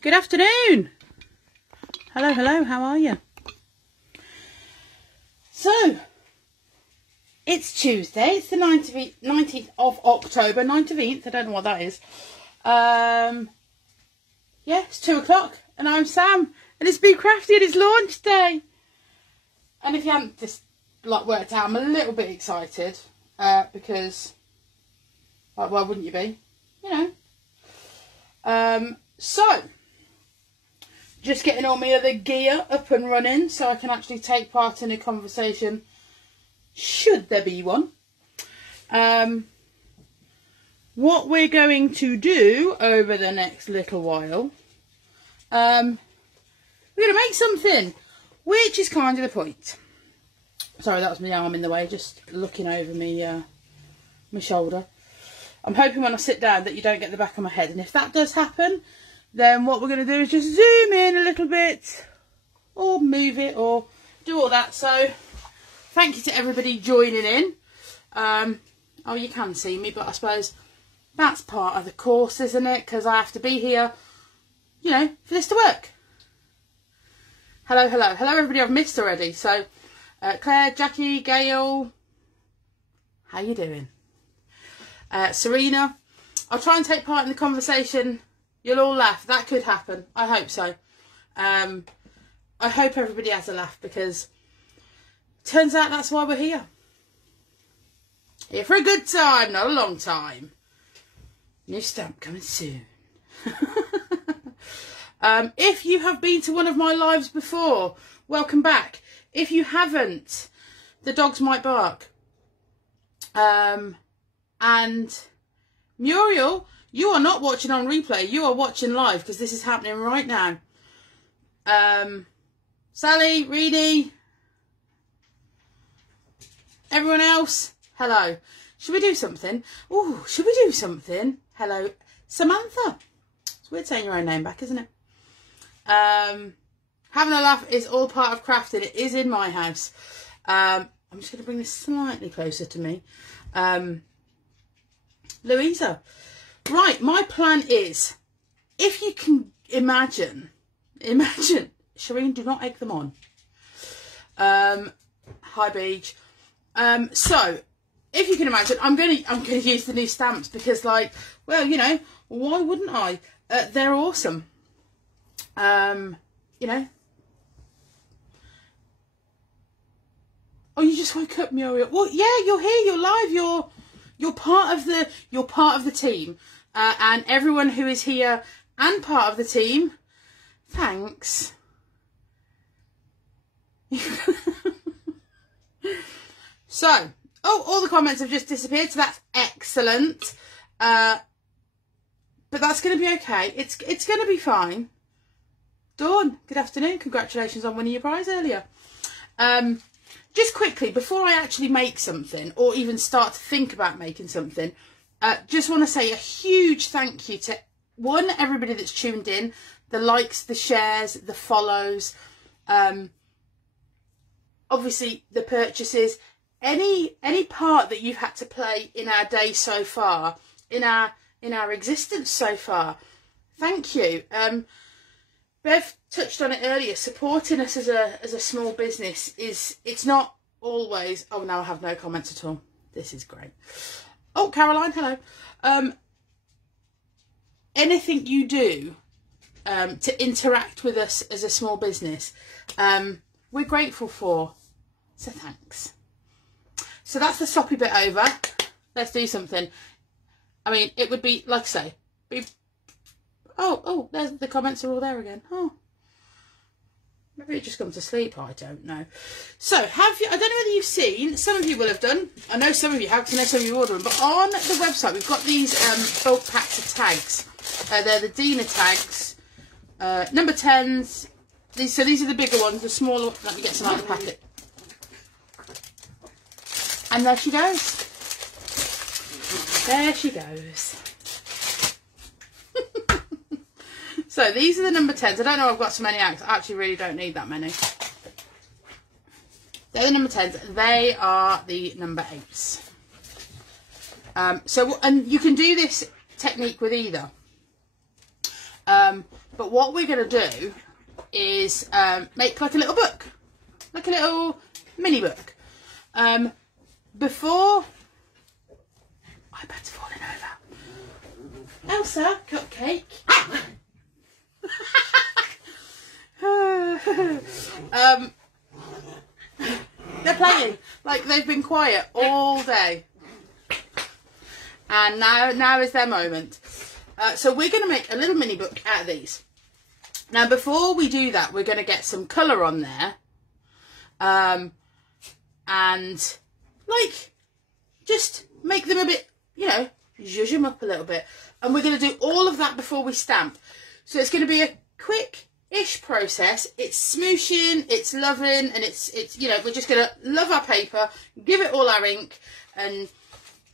Good afternoon. Hello, hello, how are you? So, it's Tuesday, it's the 19th of October, 19th, I don't know what that is. Yeah, it's 2 o'clock and I'm Sam and it's been Crafty and it's launch day. And if you haven't just worked out, I'm a little bit excited because, why wouldn't you be? You know. So, just getting all my other gear up and running so I can actually take part in a conversation, should there be one. What we're going to do over the next little while, we're going to make something, which is kind of the point. Sorry, that was my arm in the way, just looking over me, my shoulder. I'm hoping when I sit down that you don't get the back of my head, and if that does happen, then what we're going to do is just zoom in a little bit, or move it, or do all that. So, thank you to everybody joining in. Oh, you can see me, but I suppose that's part of the course, isn't it? Because I have to be here, you know, for this to work. Hello, hello. Hello, everybody I've missed already. So, Claire, Jackie, Gail, how you doing? Serena, I'll try and take part in the conversation. You'll all laugh. That could happen. I hope so. I hope everybody has a laugh, because turns out that's why we're here. Here for a good time, not a long time. New stamp coming soon. If you have been to one of my lives before, welcome back. If you haven't, the dogs might bark. And Muriel, you are not watching on replay, you are watching live, because this is happening right now. Sally, Reedy, everyone else, hello. Should we do something? Oh, should we do something? Hello, Samantha. It's weird saying your own name back, isn't it? Having a laugh is all part of crafting. It is in my house. I'm just going to bring this slightly closer to me. Louisa. Right, my plan is, if you can imagine, Shireen, do not egg them on. Hi, Beach. So, if you can imagine, I'm gonna use the new stamps because, like, well, you know, why wouldn't I? They're awesome. You know. Oh, you just woke up, Muriel. Well, yeah, you're here, you're live, you're part of the team. And everyone who is here and part of the team, thanks. So, oh, all the comments have just disappeared, so that's excellent. But that's going to be okay. It's going to be fine. Dawn, good afternoon. Congratulations on winning your prize earlier. Just quickly, before I actually make something, or even start to think about making something, just want to say a huge thank you to, one, everybody that's tuned in, the likes, the shares, the follows, obviously the purchases, any part that you've had to play in our day so far, in our existence so far. Thank you. Bev touched on it earlier. Supporting us as a small business it's not always. Oh, now I have no comments at all. This is great. Oh, Caroline, hello. Anything you do to interact with us as a small business, we're grateful for. So thanks. So that's the soppy bit over. Let's do something. I mean, it would be, like I say, oh, there's the comments are all there again. Oh, maybe it just gone to sleep. I don't know. So, have you? I don't know whether you've seen. Some of you will have done. I know some of you have, because I know some of you order them. But on the website, we've got these bulk packs of tags. They're the Dina tags, number 10s. So these are the bigger ones. The smaller. Let me get some out of the packet. And there she goes. There she goes. So these are the number 10s. I don't know I've got so many out. I actually really don't need that many. They're the number 10s. They are the number 8s. And you can do this technique with either. But what we're going to do is make like a little book, like a little mini book. Before iPad's falling over. Elsa, cupcake. They're playing like they've been quiet all day, and now is their moment. So we're going to make a little mini book out of these. Now before we do that, we're going to get some colour on there, and like just make them a bit, you know, zhuzh them up a little bit. And we're going to do all of that before we stamp. So it's going to be a quick-ish process. It's smooshing, it's loving, and it's you know, we're just going to love our paper, give it all our ink, and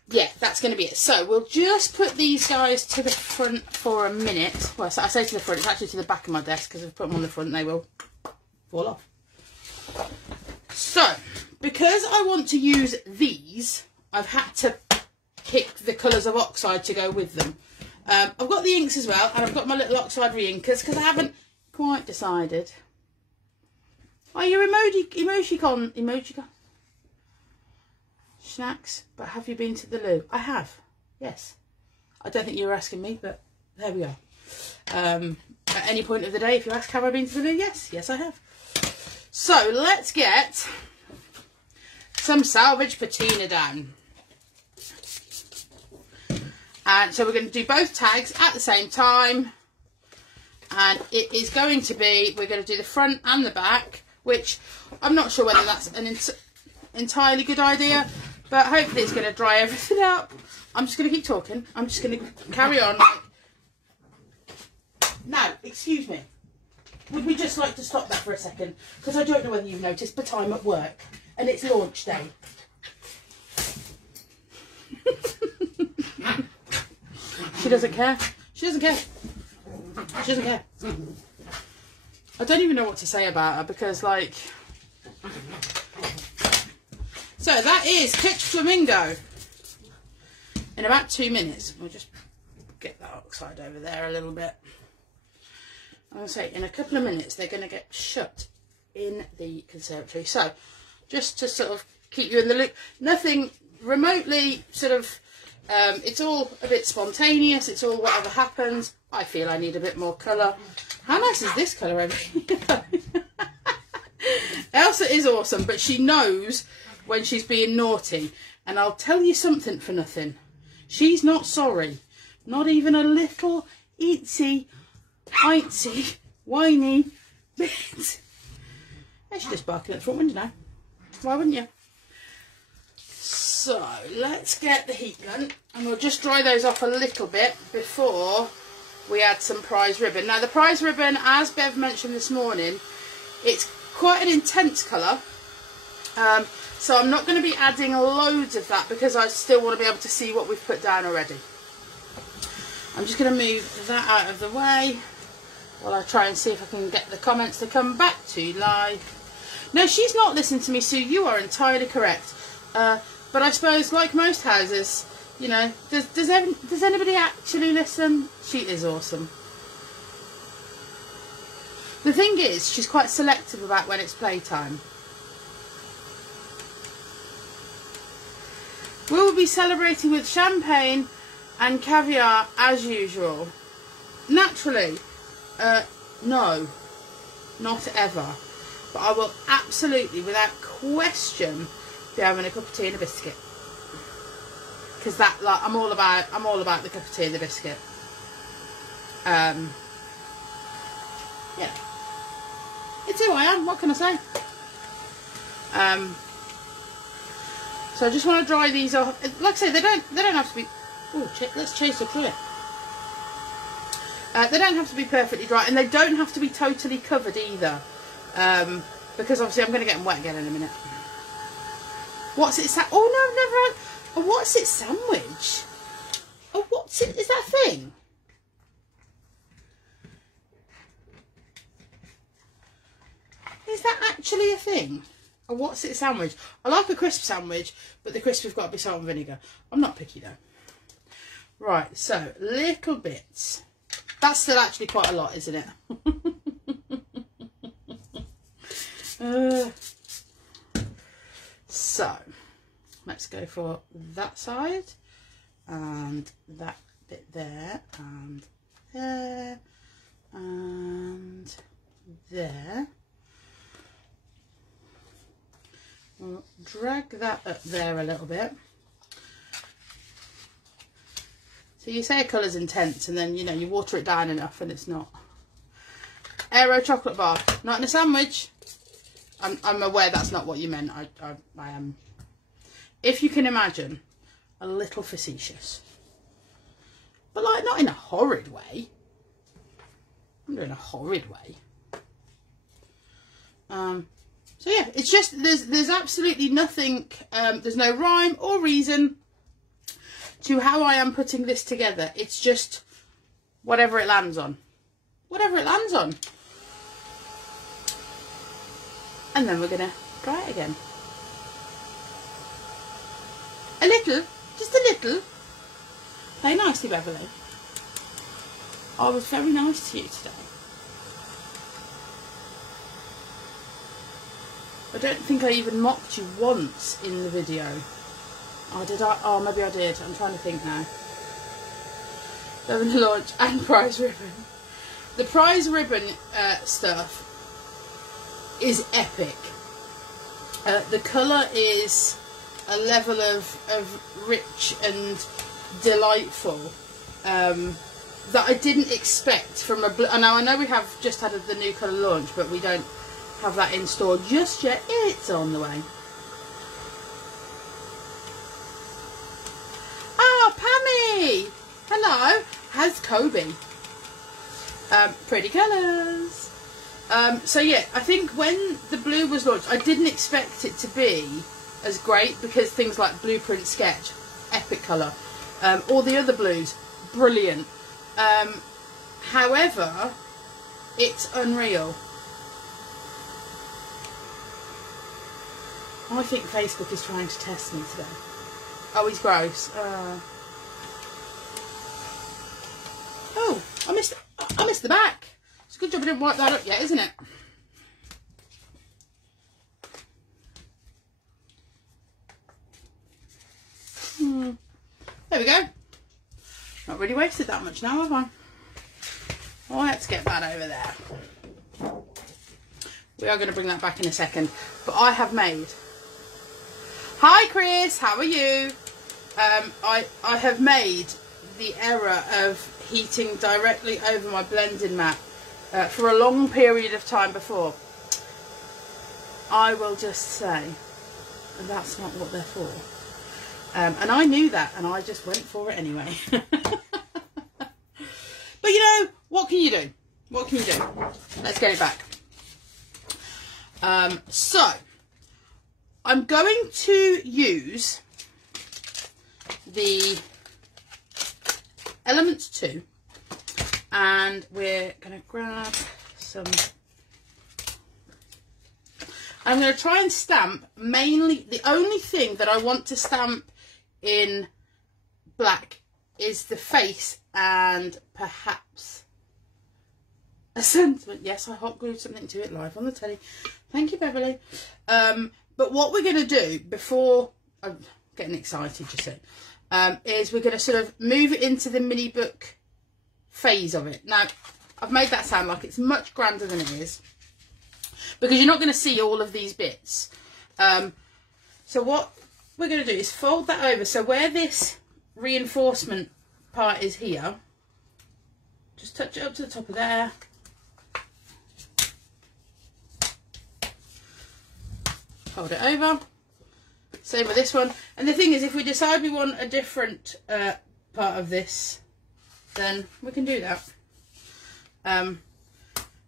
yeah, that's going to be it. So we'll just put these guys to the front for a minute. Well, I say to the front, it's actually to the back of my desk, because if I put them on the front, they will fall off. So, because I want to use these, I've had to pick the colours of Oxide to go with them. I've got the inks as well, and I've got my little Oxide re-inkers, because I haven't quite decided. Are your emoji snacks? But have you been to the loo? I have, yes. I don't think you were asking me, but there we go. At any point of the day, if you ask, have I been to the loo? Yes I have. So let's get some salvage patina down. And so we're going to do both tags at the same time, and it is going to be, we're going to do the front and the back, which I'm not sure whether that's an entirely good idea, but hopefully it's going to dry everything up. I'm just going to keep talking. I'm just going to carry on. Now, excuse me, would we just like to stop that for a second, because I don't know whether you've noticed, but I'm at work and it's launch day. She doesn't care. She doesn't care. She doesn't care. I don't even know what to say about her, because like... So that is cooked flamingo in about 2 minutes. We'll just get that Oxide over there a little bit. I'm going to say in a couple of minutes they're going to get shut in the conservatory. So just to sort of keep you in the loop, nothing remotely sort of... it's all a bit spontaneous, it's all whatever happens. I feel I need a bit more colour. How nice is this colour over here? Elsa is awesome, but she knows when she's being naughty. And I'll tell you something for nothing. She's not sorry. Not even a little itsy, whiny bit. She's just barking at the front window now. Why wouldn't you? So let's get the heat gun, and we'll just dry those off a little bit before we add some prize ribbon. Now the prize ribbon, as Bev mentioned this morning, it's quite an intense colour, so I'm not going to be adding loads of that, because I still want to be able to see what we've put down already. I'm just going to move that out of the way while I try and see if I can get the comments to come back to live. No, she's not listening to me, Sue, you are entirely correct. But I suppose, like most houses, you know, does anybody actually listen? She is awesome. The thing is, she's quite selective about when it's playtime. We'll be celebrating with champagne and caviar as usual. Naturally, no, not ever. But I will absolutely, without question, be having a cup of tea and a biscuit, because that, like, I'm all about the cup of tea and the biscuit. Yeah, it's who I am. What can I say? So I just want to dry these off. Like I say, they don't have to be. Oh, let's chase the clear. They don't have to be perfectly dry, and they don't have to be totally covered either, because obviously I'm going to get them wet again in a minute. What's it? Oh no, never. A what's it sandwich? A what's it? Is that a thing? Is that actually a thing? A what's it sandwich? I like a crisp sandwich, but the crisp has got to be salt and vinegar. I'm not picky though. Right, so little bits That's still actually quite a lot, isn't it? So let's go for that side and that bit there and there and there. We'll drag that up there a little bit. So you say a colour's intense and then, you know, you water it down enough and it's not. Aero chocolate bar, not in a sandwich. I'm aware that's not what you meant. I am, if you can imagine, a little facetious. But like, not in a horrid way. Not in a horrid way. So yeah, it's just, there's absolutely nothing, there's no rhyme or reason to how I am putting this together. It's just whatever it lands on. Whatever it lands on. And then we're going to try it again. A little, just a little. Play nicely, Beverly. I was very nice to you today. I don't think I even mocked you once in the video. Oh, did I? Oh, maybe I did. I'm trying to think now. Beverly launch and prize ribbon. The prize ribbon stuff is epic. The colour is a level of rich and delightful that I didn't expect from a blue. Now I know we have just had the new colour launch, but we don't have that in store just yet. It's on the way. Oh, Pammy! Hello. How's Kobe? Pretty colours. So yeah, I think when the blue was launched, I didn't expect it to be as great because things like Blueprint Sketch, epic colour. All the other blues, brilliant. However, it's unreal. I think Facebook is trying to test me today. Oh, he's gross. Oh, I missed the back. It's a good job I didn't wipe that up yet, isn't it? There we go. Not really wasted that much now, have I? Oh, let's get that over there. We are going to bring that back in a second. But I have made... Hi Chris, how are you? I have made the error of heating directly over my blending mat for a long period of time before. I will just say that's not what they're for. And I knew that and I just went for it anyway. But you know, what can you do? What can you do? Let's get it back. So, I'm going to use the Elements 2 and we're going to grab some... I'm going to try and stamp mainly... The only thing that I want to stamp in black is the face and perhaps a sentiment. Yes, I hot glued something to it live on the telly. Thank you, Beverly. But what we're going to do before... I'm getting excited, you see. Is we're going to sort of move it into the mini book phase of it. Now, I've made that sound like it's much grander than it is. Because you're not going to see all of these bits. So what we're going to do is fold that over. So where this reinforcement part is here, just touch it up to the top of there. Fold it over. Same with this one. And the thing is, if we decide we want a different part of this, then we can do that.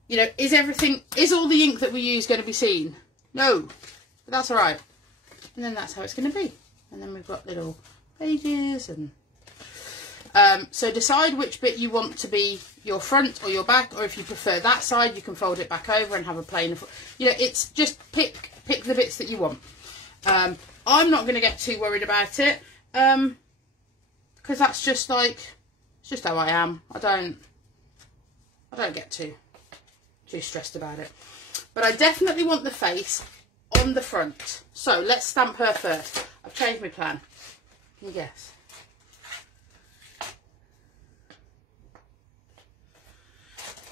You know, is all the ink that we use going to be seen? No, but that's all right. And then that's how it's going to be. And then we've got little pages and... so decide which bit you want to be your front or your back, or if you prefer that side, you can fold it back over and have a plain... You know, it's just pick the bits that you want. I'm not going to get too worried about it, because that's just like, it's just how I am. I don't I don't get too stressed about it. But I definitely want the face on the front. So let's stamp her first. I've changed my plan. Can you guess?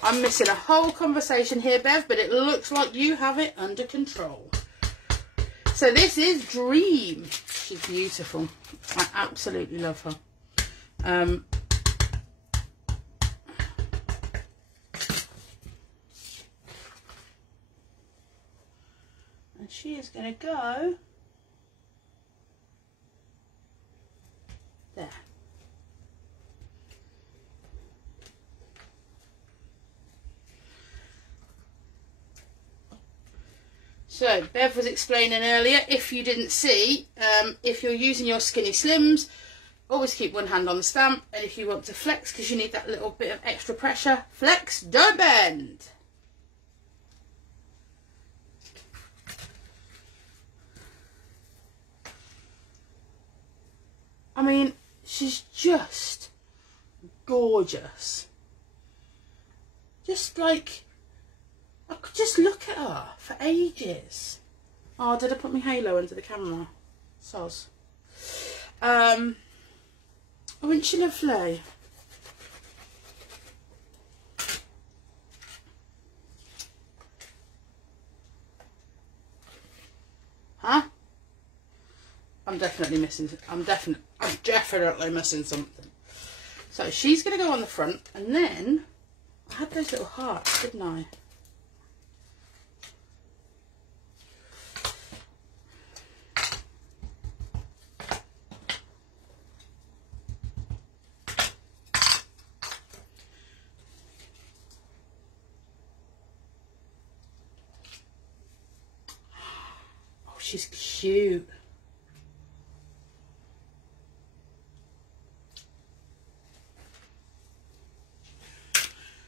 I'm missing a whole conversation here, Bev, but it looks like you have it under control. So this is Dream. She's beautiful. I absolutely love her. And she is going to go there. So Bev was explaining earlier, if you didn't see, if you're using your Skinny Slims, always keep one hand on the stamp, and if you want to flex because you need that little bit of extra pressure, flex, don't bend. I mean, she's just gorgeous. Just like, I could just look at her for ages. Oh, did I put my halo under the camera? Soz. Oh, isn't she lovely? Huh? I'm definitely missing. I'm definitely missing something. So she's going to go on the front, and then I had those little hearts, didn't I? Oh, she's cute.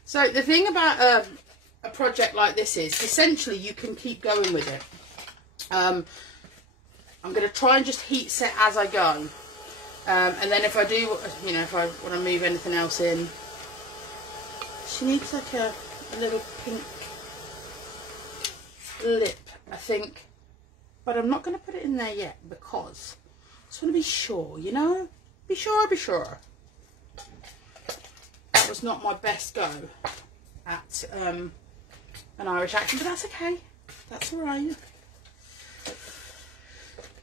So the thing about a project like this is, essentially you can keep going with it. I'm going to try and just heat set as I go. And then if I do, you know, if I want to move anything else in. She needs like a little pink lip, I think. But I'm not going to put it in there yet because I just want to be sure, you know? Be sure. That was not my best go at an Irish accent, but that's okay. That's all right.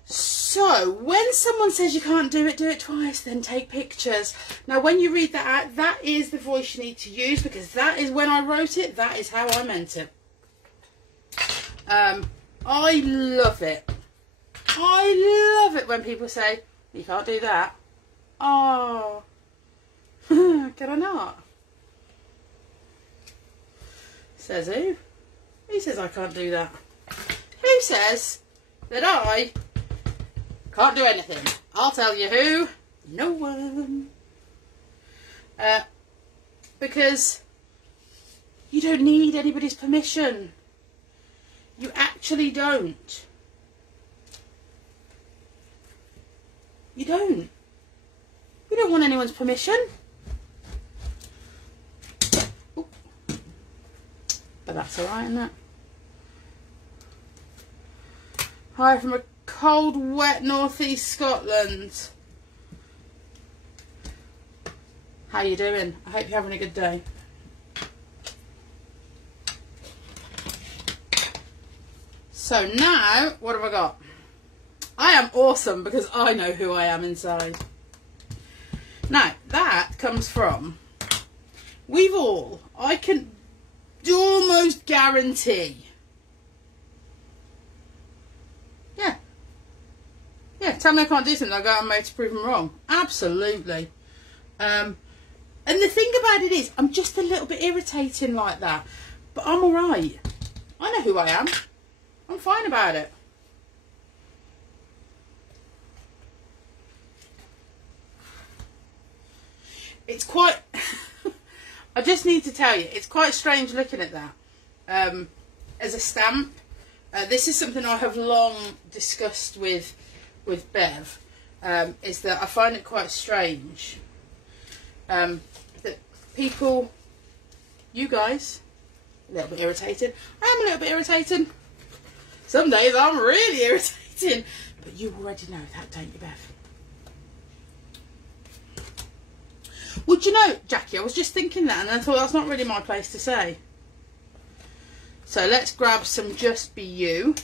So, when someone says you can't do it twice, then take pictures. Now, when you read that out, that is the voice you need to use, because that is when I wrote it, that is how I meant it. I love it. I love it when people say, you can't do that. Oh, can I not? Says who? Who says I can't do that? Who says that I can't do anything? I'll tell you who. No one. Because you don't need anybody's permission. You actually don't. You don't. You don't want anyone's permission. Ooh. But that's alright, isn't it? Hi from a cold, wet northeast Scotland. How you doing? I hope you're having a good day. So now, what have I got? I am awesome because I know who I am inside. Now, that comes from We've All. I can almost guarantee. Yeah, tell me I can't do something, I'll go out and make to prove them wrong. Absolutely. And the thing about it is, I'm just a little bit irritating like that. But I'm alright. I know who I am. I'm fine about it. It's quite... I just need to tell you, it's quite strange looking at that. As a stamp. This is something I have long discussed with Bev. Is that I find it quite strange. That people you guys, a little bit irritated. I am a little bit irritated. Some days I'm really irritating. But you already know that, don't you, Bev? Would you know, Jackie, I was just thinking that and I thought that's not really my place to say. So let's grab some Just Be You.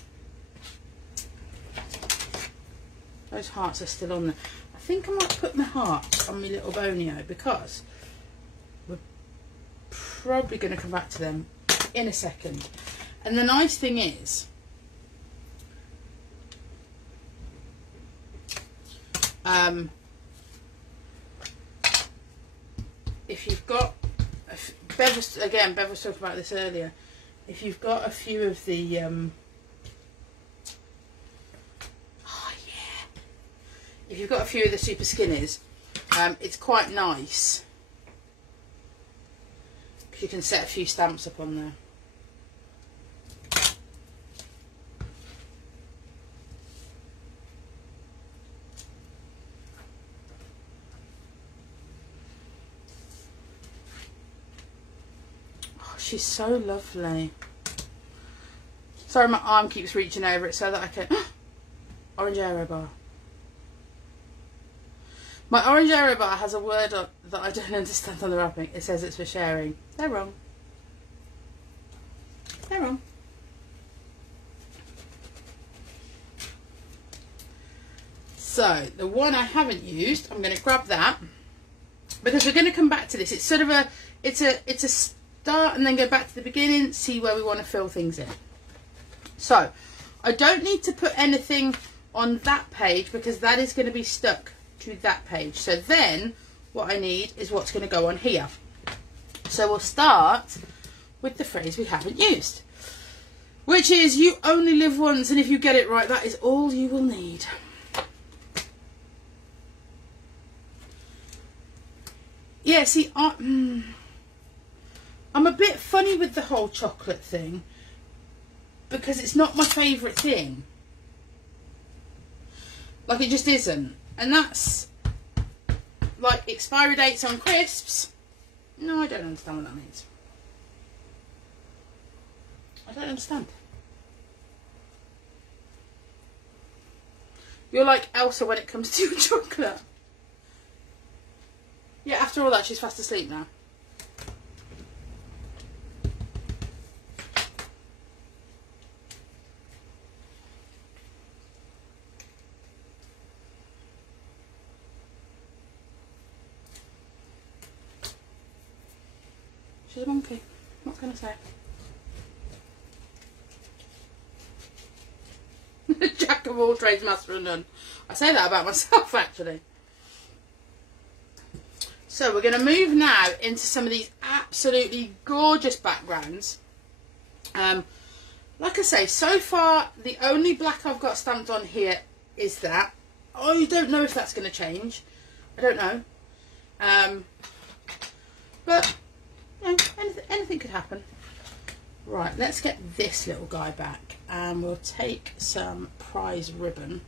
Those hearts are still on there. I think I might put my heart on my little Bonio because we're probably going to come back to them in a second. And the nice thing is, if you've got, Bev was talking about this earlier, if you've got a few of the, if you've got a few of the super skinnies, it's quite nice because you can set a few stamps up on there. She's so lovely. Sorry, my arm keeps reaching over it so that I can... Orange Aero Bar. My Orange Aero Bar has a word that I don't understand on the wrapping. It says it's for sharing. They're wrong. They're wrong. So, the one I haven't used, I'm going to grab that. Because we're going to come back to this. It's sort of a... It's a start and then go back to the beginning, see where we want to fill things in. So I don't need to put anything on that page because that is going to be stuck to that page. So then what I need is what's going to go on here. So we'll start with the phrase we haven't used, which is you only live once, and if you get it right, that is all you will need. Yeah, see, I'm a bit funny with the whole chocolate thing because it's not my favourite thing. Like, it just isn't. And that's like expiry dates on crisps. No, I don't understand what that means. I don't understand. You're like Elsa when it comes to chocolate. Yeah, after all that, she's fast asleep now. She's a monkey. What can I say? Jack of all trades, master of none. I say that about myself, actually. So we're going to move now into some of these absolutely gorgeous backgrounds. Like I say, so far the only black I've got stamped on here is that. I don't know if that's going to change. I don't know. But you know, anything could happen. Right, let's get this little guy back and we'll take some prize ribbon.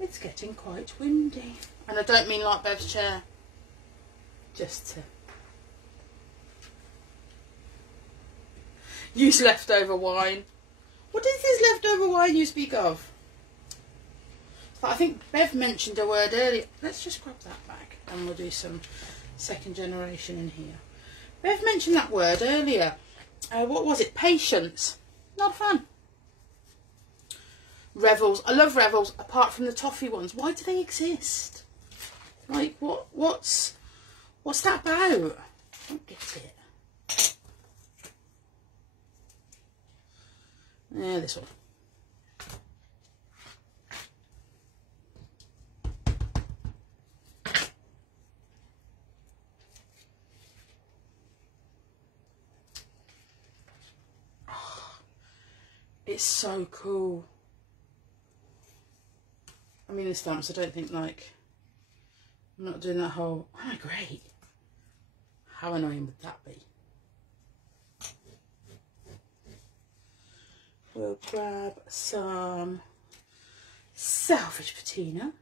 It's getting quite windy. And I don't mean like Bev's chair. Just to use leftover wine. What is this leftover wine you speak of? I think Bev mentioned a word earlier. Let's just grab that back and we'll do some second generation in here. Bev mentioned that word earlier. What was it? Patience. Not a fan. Revels. I love Revels apart from the toffee ones. Why do they exist? Like, what's that about? I don't get it. Yeah, this one. It's so cool. I mean, the stamps, I don't think, like, I'm not doing that whole, oh, great. How annoying would that be? We'll grab some Selfish Patina.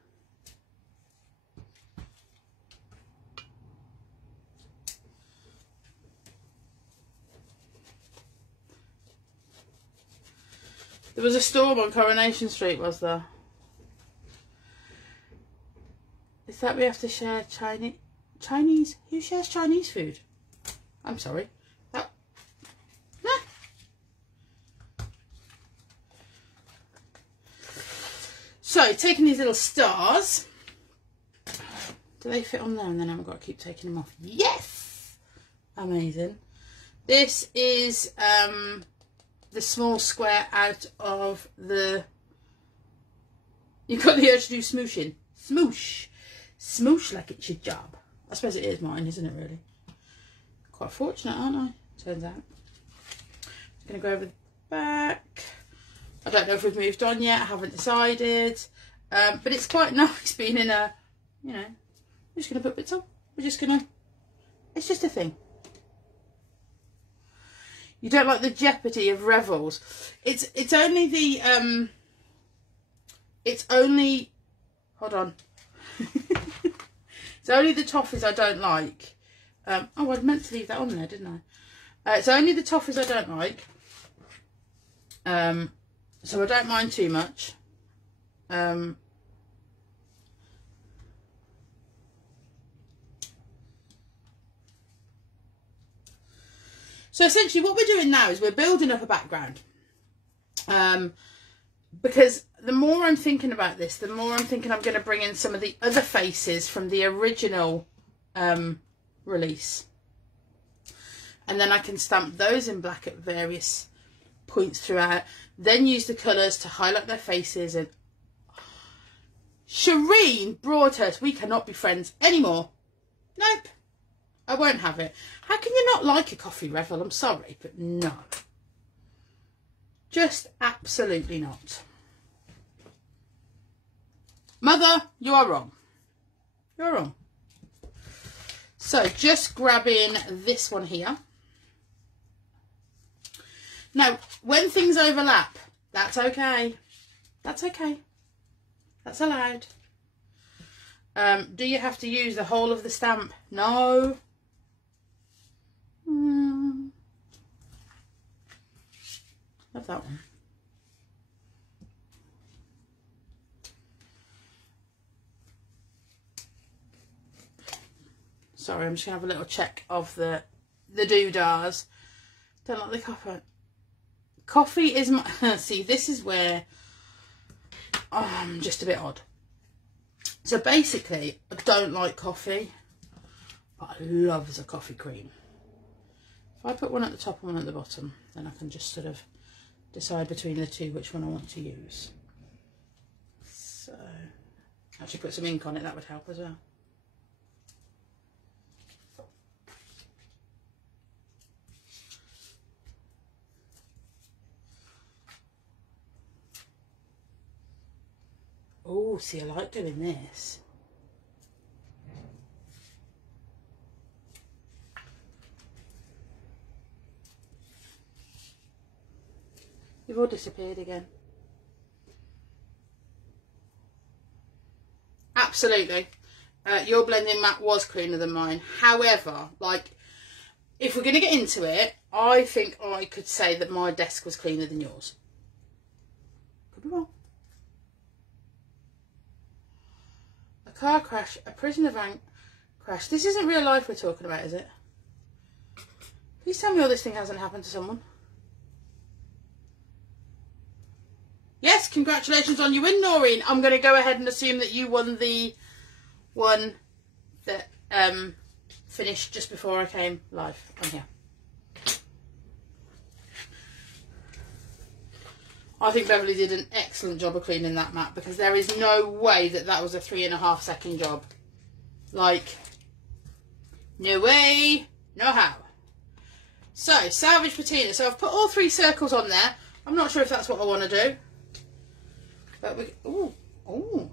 There was a storm on Coronation Street, was there? Is that we have to share Chinese? Who shares Chinese food? I'm sorry. That... Nah. So, taking these little stars. Do they fit on there? And then I've got to keep taking them off. Yes! Amazing. This is the small square out of the... You've got the urge to do smooshing. Smoosh. Smoosh like it's your job. I suppose it is mine, isn't it, really? Quite fortunate, aren't I? Turns out. I'm going to go over the back. I don't know if we've moved on yet. I haven't decided. But it's quite nice being in a, you know, we're just going to put bits on. We're just going to, it's just a thing. You don't like the jeopardy of revels. It's only the, it's only, hold on. It's only the toffees I don't like. Oh, I meant to leave that on there, didn't I? It's only the toffees I don't like. So I don't mind too much. So essentially what we're doing now is we're building up a background. Because the more I'm thinking about this, the more I'm thinking I'm going to bring in some of the other faces from the original release. And then I can stamp those in black at various points throughout. Then use the colours to highlight their faces. And Shireen Broadhurst, we cannot be friends anymore. Nope. I won't have it. How can you not like a coffee revel? I'm sorry, but no. Just absolutely not. Mother, you are wrong. You're wrong. So just grabbing this one here. Now, when things overlap, that's okay. That's okay. That's allowed. Do you have to use the whole of the stamp? No. Love that one. Sorry, I'm just going to have a little check of the doodahs. Don't like the coffee. Coffee is my... See, this is where I'm just a bit odd. So basically, I don't like coffee, but I love the coffee cream. If I put one at the top and one at the bottom, then I can just sort of decide between the two which one I want to use. So, actually put some ink on it, that would help as well. Oh, see, I like doing this. You've all disappeared again. Absolutely. Your blending mat was cleaner than mine. However, like, if we're going to get into it, I think I could say that my desk was cleaner than yours. Could be wrong. A car crash, a prisoner van crash. This isn't real life we're talking about, is it? Please tell me all this thing hasn't happened to someone. Yes, congratulations on your win, Noreen. I'm going to go ahead and assume that you won the one that finished just before I came live on here. I think Beverly did an excellent job of cleaning that mat, because there is no way that that was a 3.5 second job. Like, no way, no how. So, salvage patina. So I've put all 3 circles on there. I'm not sure if that's what I want to do. But we, ooh, ooh.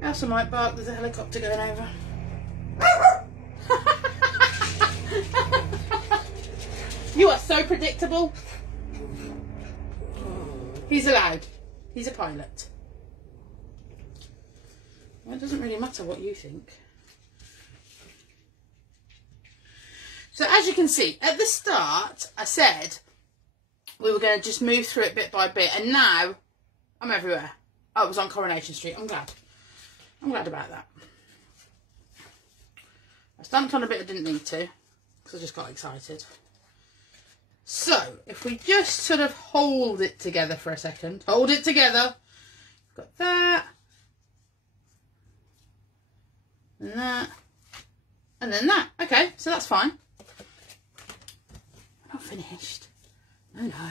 Elsa might bark, there's a helicopter going over. You are so predictable. He's allowed. He's a pilot. Well, it doesn't really matter what you think. So as you can see, at the start, I said we were going to just move through it bit by bit. And now I'm everywhere. I was on Coronation Street. I'm glad. I'm glad about that. I stamped on a bit I didn't need to, because I just got excited. So, if we just sort of hold it together for a second. Hold it together. Got that. And that. And then that. Okay, so that's fine. I'm not finished. Oh no.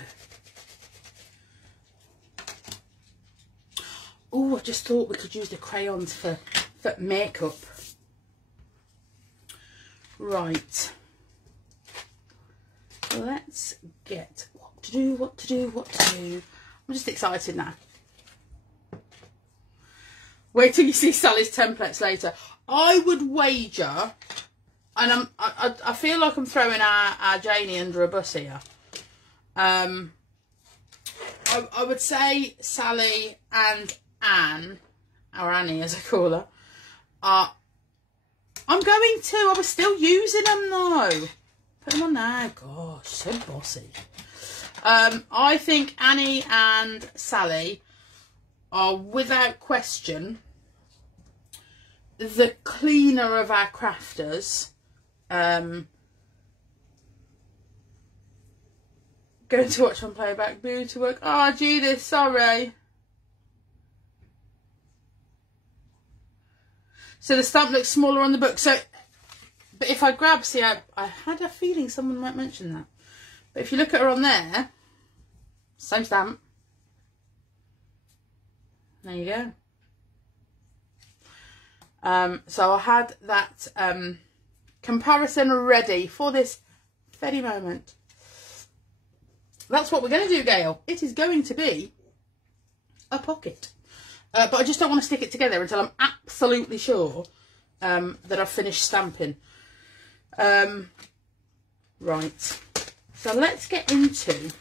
Oh, I just thought we could use the crayons for makeup. Right. Let's get what to do. I'm just excited now. Wait till you see Sally's templates later. I would wager, and I feel like I'm throwing our Janie under a bus here. I would say Sally and Anne, or Annie as I call her, I'm going to. I was still using them though. Put them on now. Gosh, so bossy. I think Annie and Sally are without question the cleaner of our crafters. Going to watch on playback. Boo to work. Oh, Judith, sorry. So the stamp looks smaller on the book. So, but if I grab, see, I had a feeling someone might mention that. But if you look at her on there, same stamp. There you go. So I had that comparison ready for this very moment. That's what we're going to do, Gail. It is going to be a pocket. But I just don't want to stick it together until I'm absolutely sure that I've finished stamping. Right. So let's get into...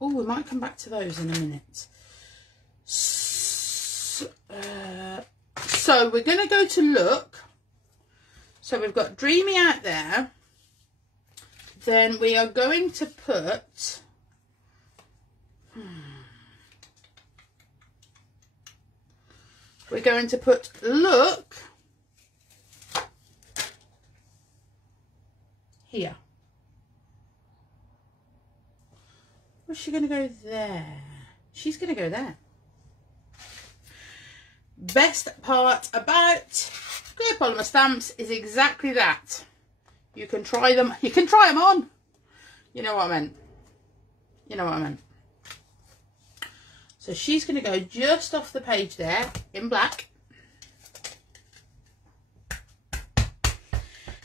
Oh, we might come back to those in a minute. So we're going to go to look. So we've got Dreamy out there. Then we are going to put... We're going to put look here. Where's she going to go there? She's going to go there. Best part about clear polymer stamps is exactly that. You can try them. You can try them on. You know what I meant. You know what I meant. So she's going to go just off the page there in black.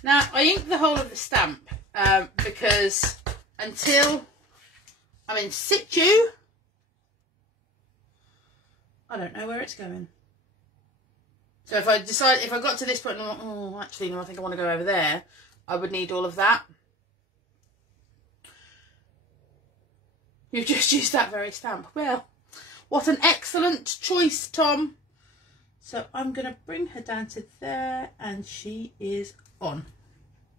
Now, I inked the whole of the stamp because until I'm in situ, I don't know where it's going. So if I got to this point and I went, oh, actually, no, I think I want to go over there, I would need all of that. You've just used that very stamp. Well, what an excellent choice, Tom. So I'm going to bring her down to there and she is on.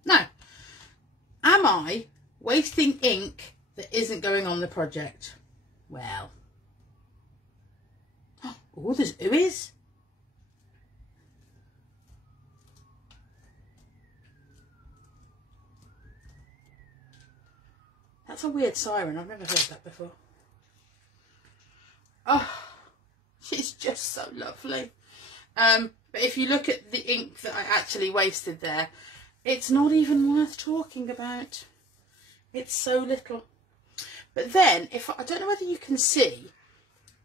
Now, am I wasting ink that isn't going on the project? Well. Oh, there's who is? That's a weird siren. I've never heard that before. Oh, she's just so lovely. But if you look at the ink that I actually wasted there, it's not even worth talking about. It's so little. But then, I don't know whether you can see,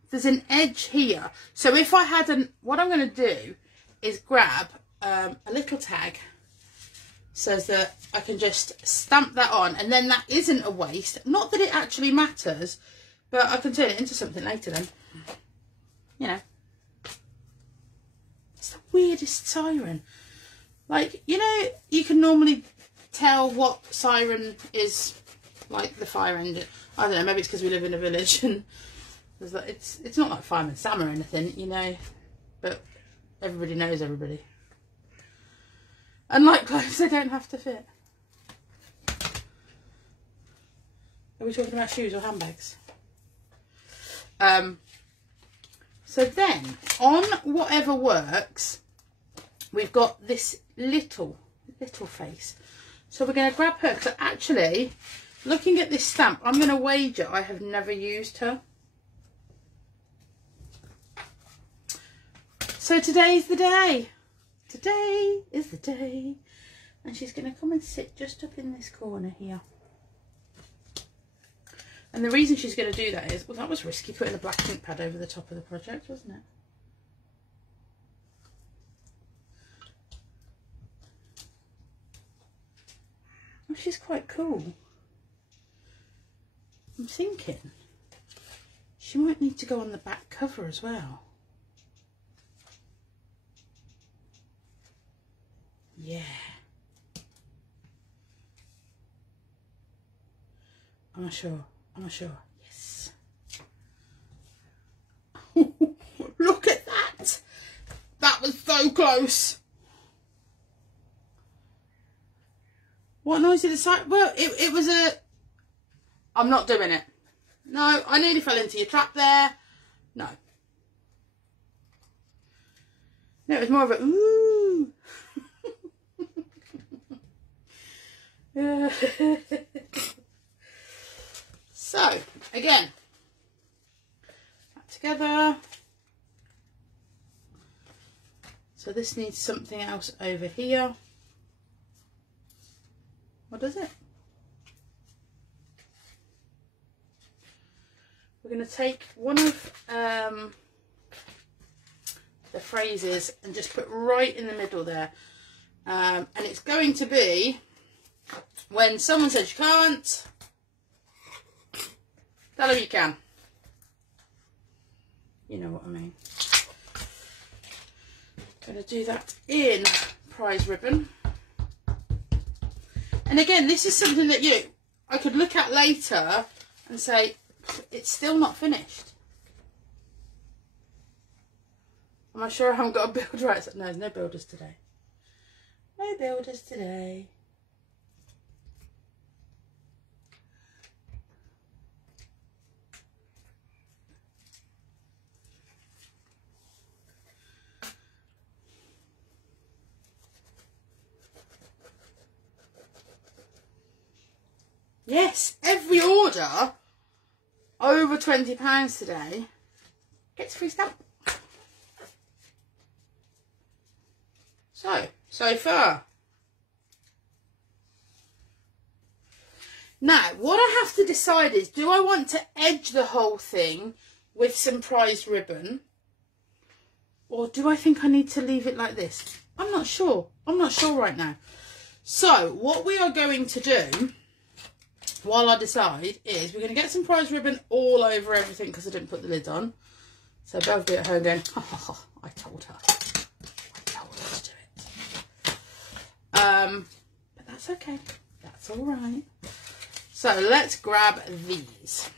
there's an edge here. So if I had what I'm going to do is grab a little tag so that I can just stamp that on, and then that isn't a waste. Not that it actually matters, but I can turn it into something later then. You know. It's the weirdest siren. Like, you know, you can normally tell what siren is like the fire engine. I don't know, maybe it's because we live in a village and it's not like Fireman Sam or anything, you know. but everybody knows everybody. Unlike clothes, they don't have to fit. Are we talking about shoes or handbags? So then, on whatever works, we've got this little face. So we're going to grab her, because actually, looking at this stamp, I'm going to wager I have never used her. So today's the day. Today is the day. And she's going to come and sit just up in this corner here. And the reason she's going to do that is, well, that was risky, putting a black ink pad over the top of the project, wasn't it? Well, she's quite cool. I'm thinking she might need to go on the back cover as well. Yeah. I'm not sure. Yes. Look at that. That was so close. What noise did it sound? Well, it was a... I'm not doing it. No, I nearly fell into your trap there. No. No, it was more of a ooh. So, again, that together. So this needs something else over here. What does it? We're going to take one of the phrases and just put right in the middle there. And it's going to be, when someone says you can't, tell them you can. You know what I mean. Going to do that in prize ribbon. And again, this is something that I could look at later and say, it's still not finished. Am I sure I haven't got a builder right? No, no builders today. No builders today. Yes, every order over £20 today gets a free stamp. So far. Now, what I have to decide is, do I want to edge the whole thing with some prize ribbon? Or do I think I need to leave it like this? I'm not sure. I'm not sure right now. So, what we are going to do, while I decide, is we're going to get some prize ribbon all over everything because I didn't put the lid on. So Bev will be at home going, oh, I told her. I told her to do it. But that's okay. That's all right. So let's grab these.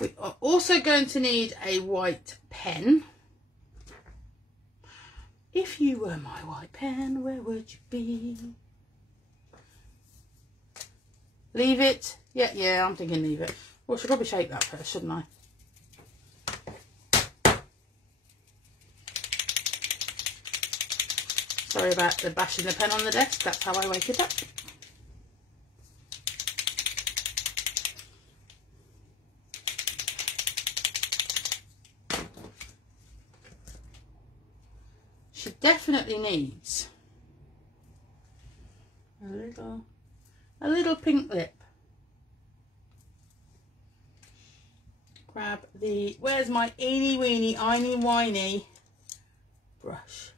We are also going to need a white pen. If you were my white pen, where would you be? Leave it? Yeah, I'm thinking leave it. Well, I should probably shake that first, shouldn't I? Sorry about the bashing the pen on the desk. That's how I wake it up. She definitely needs a little pink lip. Grab the, where's my eeny weeny,iny whiny brush?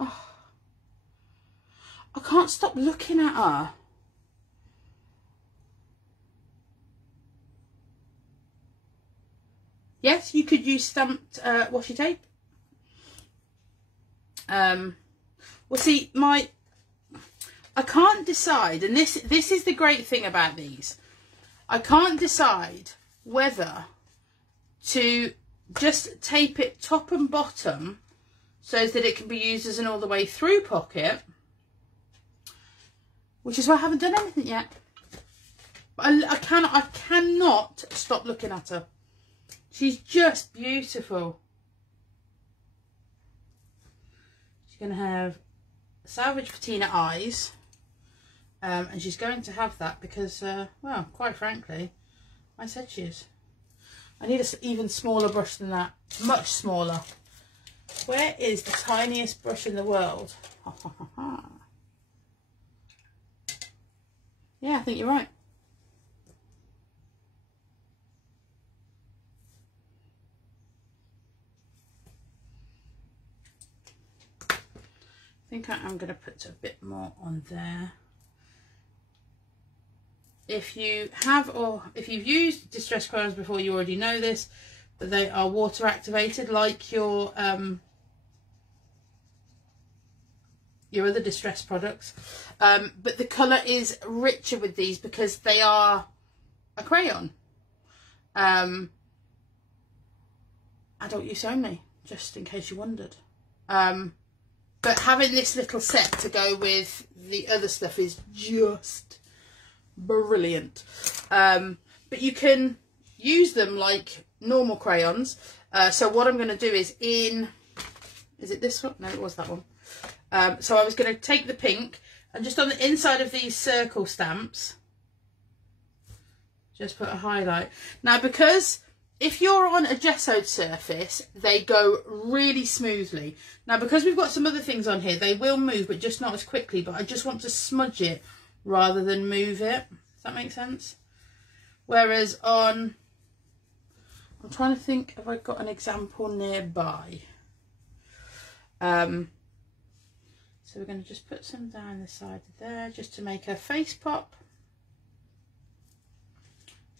Oh, I can't stop looking at her. yes, you could use stamped washi tape. Well, see, I can't decide, and this is the great thing about these. I can't decide whether to just tape it top and bottom so that it can be used as an all the way through pocket, which is why I haven't done anything yet. But I cannot stop looking at her. She's just beautiful. She's going to have salvage patina eyes, and she's going to have that because, well, quite frankly, I said she is. I need an even smaller brush than that, much smaller. Where is the tiniest brush in the world? Yeah, I think you're right. I think I am going to put a bit more on there. If you have, or if you've used distress crayons before, you already know this, but they are water activated like your other distress products. But the colour is richer with these because they are a crayon. Adult use only, just in case you wondered. But having this little set to go with the other stuff is just brilliant. But you can use them like normal crayons. So what I'm going to do is is it this one? No, it was that one. So I was going to take the pink and just on the inside of these circle stamps, just put a highlight. Now, because if you're on a gessoed surface, they go really smoothly. Now, because we've got some other things on here, they will move, but just not as quickly. But I just want to smudge it rather than move it. Does that make sense? Whereas on, I'm trying to think if I've got an example nearby. So we're going to just put some down the side of there, just to make her face pop.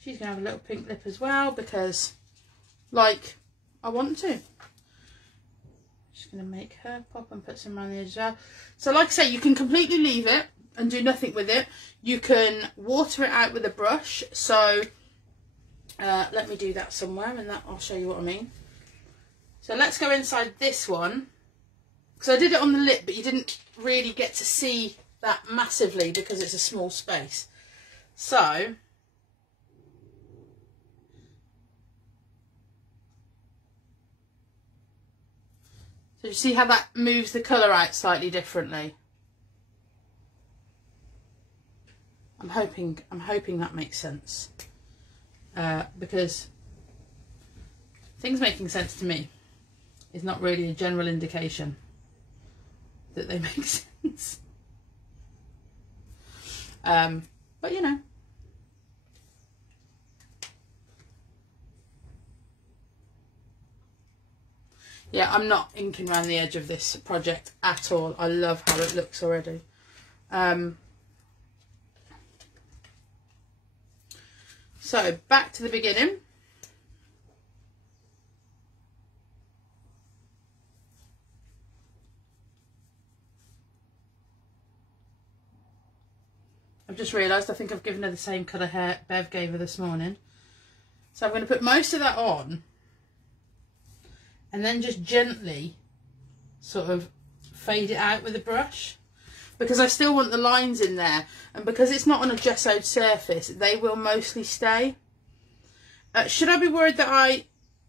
She's going to have a little pink lip as well, because, like, I want to. Just going to make her pop and put some around the edge as well. So, like I say, you can completely leave it and do nothing with it. You can water it out with a brush. So, let me do that somewhere, and that I'll show you what I mean. So, let's go inside this one. Because I did it on the lip, but you didn't really get to see that massively because it's a small space. So you see how that moves the colour out slightly differently? I'm hoping that makes sense. Because things making sense to me is not really a general indication that they make sense. But you know. Yeah, I'm not inking around the edge of this project at all. I love how it looks already. So back to the beginning. I've just realised I think I've given her the same colour hair Bev gave her this morning. So I'm going to put most of that on and then just gently sort of fade it out with a brush, because I still want the lines in there, and because it's not on a gessoed surface, they will mostly stay. Should I be worried that I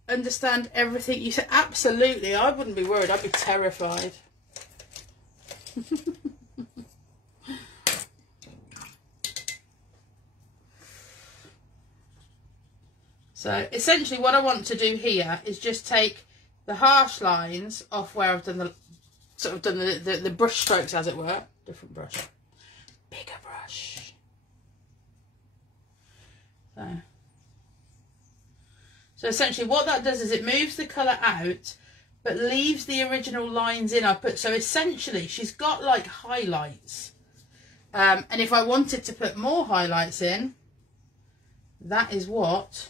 understand everything you said? Absolutely, I wouldn't be worried, I'd be terrified. So essentially what I want to do here is just take the harsh lines off where I've done the the brush strokes, as it were. Different brush. Bigger brush. So essentially what that does is it moves the colour out but leaves the original lines in. So essentially she's got like highlights. And if I wanted to put more highlights in, that is what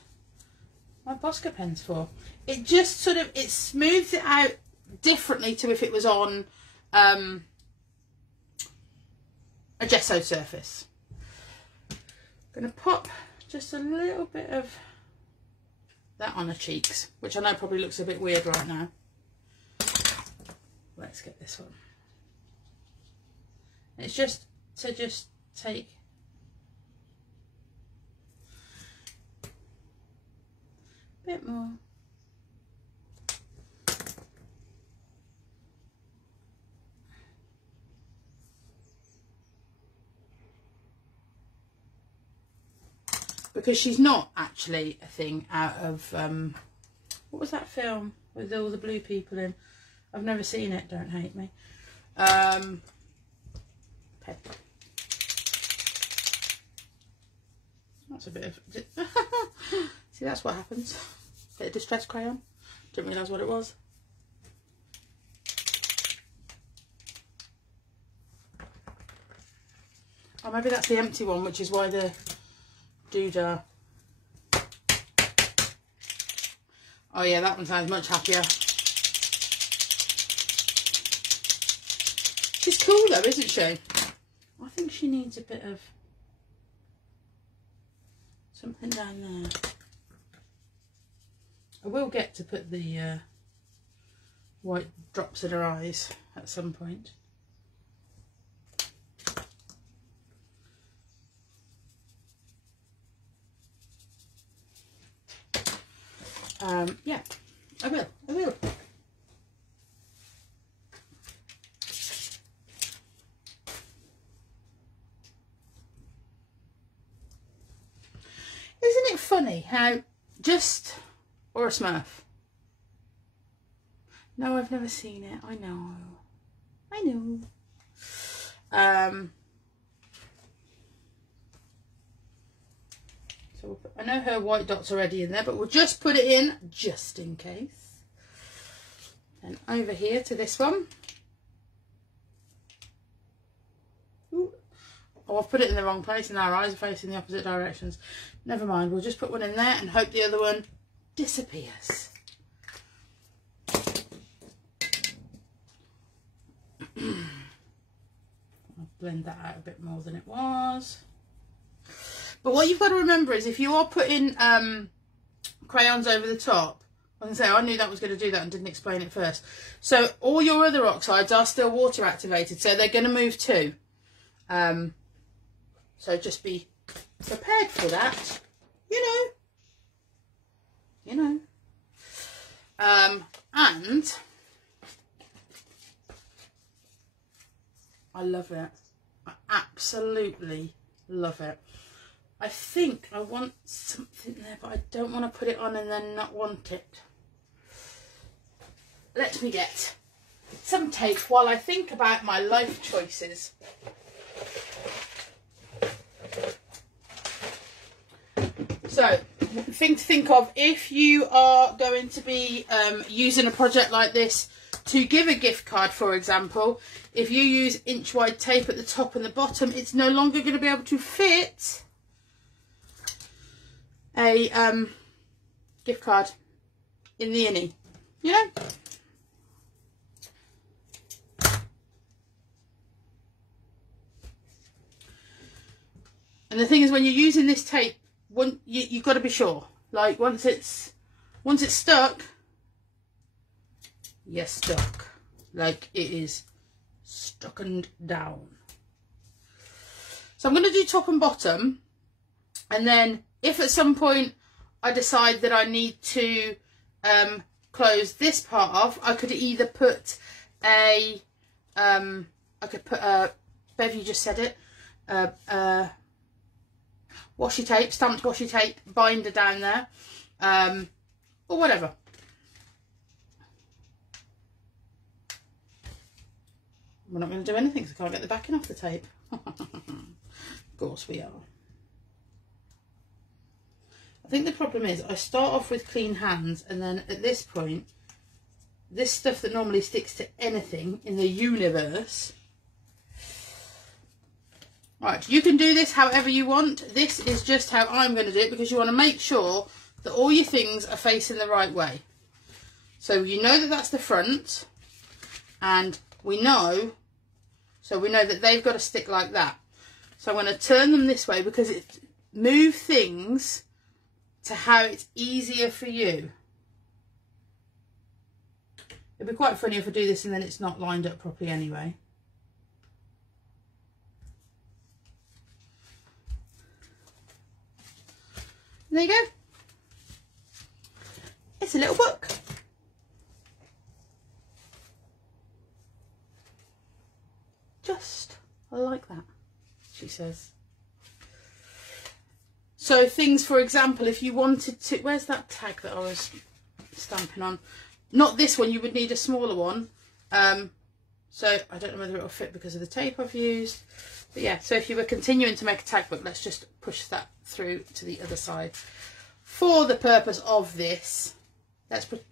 my Posca pen's for. it just sort of, it smooths it out differently to if it was on a gesso surface. I'm going to pop just a little bit of that on her cheeks, which I know probably looks a bit weird right now. Let's get this one. It's just to take a bit more. Because she's not actually a thing out of, what was that film with all the blue people in? I've never seen it, don't hate me. Pepper. That's a bit of, see, that's what happens. Bit of distress crayon. Didn't realise what it was. Oh, maybe that's the empty one, which is why the doodah. Oh yeah, that one sounds much happier. She's cool though, isn't she? I think she needs a bit of something down there. I will get to put the white drops in her eyes at some point. Yeah, I will. Isn't it funny how or a Smurf? No, I've never seen it. I know. So we'll I know her white dot's already in there, but we'll just put it in just in case. And over here to this one. Ooh. Oh, I've put it in the wrong place and our eyes are facing the opposite directions. Never mind, we'll just put one in there and hope the other one disappears. I'll blend that out a bit more than it was. But what you've got to remember is if you are putting crayons over the top, I was going to say, I knew that was going to do that and didn't explain it first. So all your other oxides are still water activated, so they're going to move too. So just be prepared for that, you know. And I love it. I absolutely love it. I think I want something there, but I don't want to put it on and then not want it. Let me get some tape while I think about my life choices. So, thing to think of if you are going to be using a project like this to give a gift card, for example. If you use inch wide tape at the top and the bottom, it's no longer going to be able to fit a gift card in the innie, you know. And the thing is, when you're using this tape, you've got to be sure. Like once it's stuck, you're stuck. Like it is stuck and down. So I'm going to do top and bottom, and then if at some point I decide that I need to close this part off, I could either put a Bev, you just said it, washi tape, stamped washi tape binder down there, or whatever. We're not going to do anything because I can't get the backing off the tape. Of course we are. I think the problem is I start off with clean hands, and then at this point, this stuff that normally sticks to anything in the universe. Right, you can do this however you want. This is just how I'm going to do it, because you want to make sure that all your things are facing the right way. So you know that that's the front, and we know that they've got to stick like that. So I'm going to turn them this way because it move things to how it's easier for you. It'd be quite funny if I do this and then it's not lined up properly anyway. And there you go. It's a little book. Just like that, she says. So things, for example, if you wanted to, where's that tag that I was stamping on? Not this one, you would need a smaller one. So I don't know whether it will fit because of the tape I've used. But yeah, so if you were continuing to make a tag book, let's just push that through to the other side. For the purpose of this, let's put,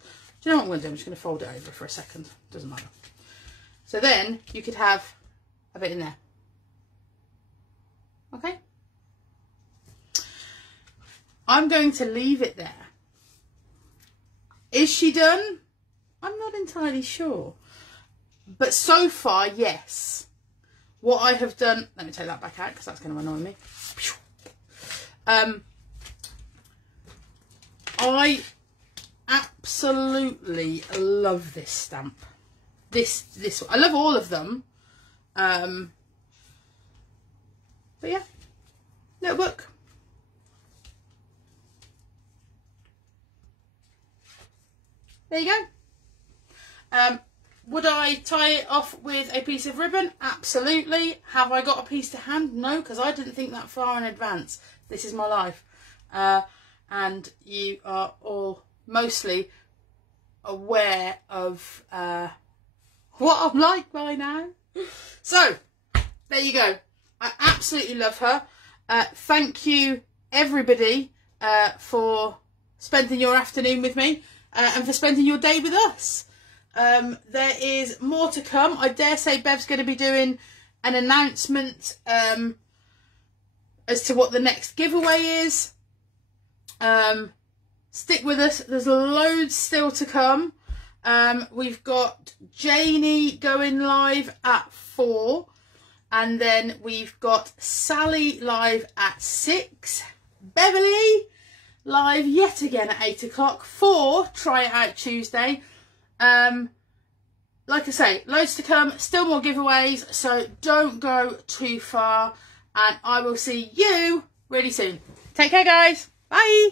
do you know what I'm going to do? I'm just going to fold it over for a second. Doesn't matter. So then you could have a bit in there. Okay. I'm going to leave it there. Is she done? I'm not entirely sure. But so far, yes. What I have done, let me take that back out because that's going to annoy me. I absolutely love this stamp. This I love all of them. But yeah, little book. There you go. Would I tie it off with a piece of ribbon? Absolutely. Have I got a piece to hand? No, because I didn't think that far in advance. This is my life. And you are all mostly aware of what I'm like by now. So, there you go. I absolutely love her. Thank you, everybody, for spending your afternoon with me and for spending your day with us. There is more to come. I dare say Bev's going to be doing an announcement as to what the next giveaway is. Stick with us. There's loads still to come. We've got Janie going live at 4. And then we've got Sally live at 6. Beverly live yet again at 8 o'clock for Try It Out Tuesday. Like I say, loads to come, still more giveaways, so don't go too far, and I will see you really soon. Take care, guys. Bye.